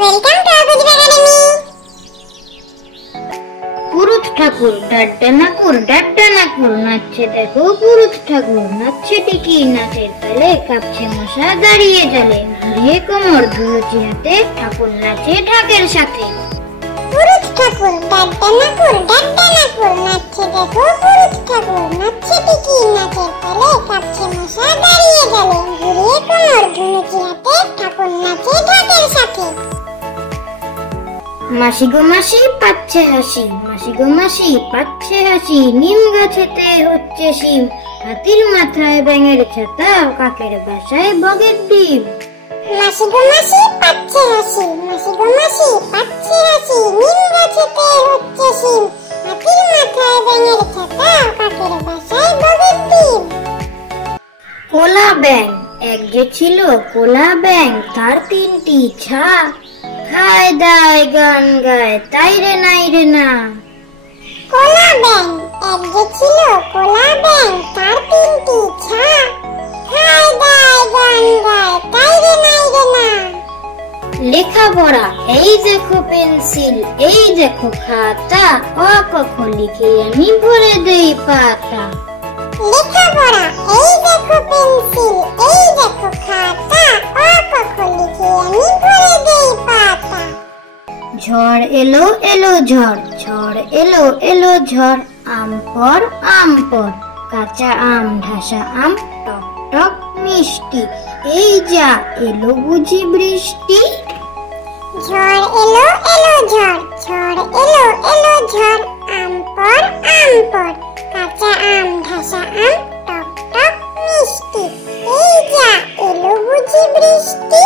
Welcome to Abuj academy. পুরুত ঠাকুর ডাড্ডানাকুর নাচছে দেখো পুরুত ঠাকুর নাচছে টিকি নাচের তালে কাঁপছে মশা দাঁড়িয়ে জালে ঘুরিয়ে কোমর ধুলোচি হাতে ঠাকুর নাচে ঢাকের সাথে। পুরুত ঠাকুর ডাড্ডানাকুর নাচছে দেখো পুরুত ঠাকুর নাচছে টিকি নাচের তালে কাঁপছে মশা দাঁড়িয়ে জালে ঘুরিয়ে কোমর ধুলোচি হাতে ঠাকুর নাচে ঢাকের সাথে। মাসি গো মাসি পাচ্ছে হাসি, মাসি গো মাসি পাচ্ছে হাসি, নিম গাছেতে হচ্ছে শিম, হাতির মাথায় ব্যাঙের ছাতা, কাকের বাসায় বগের ডিম। মাসি গো মাসি পাচ্ছে হাসি, মাসি গো মাসি পাচ্ছে হাসি, নিম গাছেতে হচ্ছে শিম, হাতির মাথায় ব্যাঙের ছাতা, কাকের বাসায় বগের ডিম। কোলা ব্যাঙ এক যে ছিল কোলা ব্যাঙ, তার তিনটি ছা, খায় দায় গান গায় তাই রে নাই রে না। কোলা ব্যাঙ এক যে ছিল কোলা ব্যাঙ, তার তিনটি ছা, খায় দায় গান গায় তাই রে নাই রে না। লেখাপড়া এই দেখো পেন্সিল এই দেখো খাতা, অ ক খ লিখে আমি ভরে দেই পাতা। লেখাপড়া এই দেখো পেন্সিল এই দেখো খাতা, অ ক খ লিখে আমি ভরে দেই পাতা। ঝড় এলো এলো ঝড়, ঝড় এলো এলো ঝড়, আম পর কাঁচা আম ঢাসা আম টক টক মিষ্টি, এই যা এলো বুঝি বৃষ্টি। ঝড় এলো এলো ঝড়, ঝড় এলো এলো ঝড়, আম পর কাঁচা আম ঢাসা আম টক টক মিষ্টি, এই যা এলো বুঝি বৃষ্টি।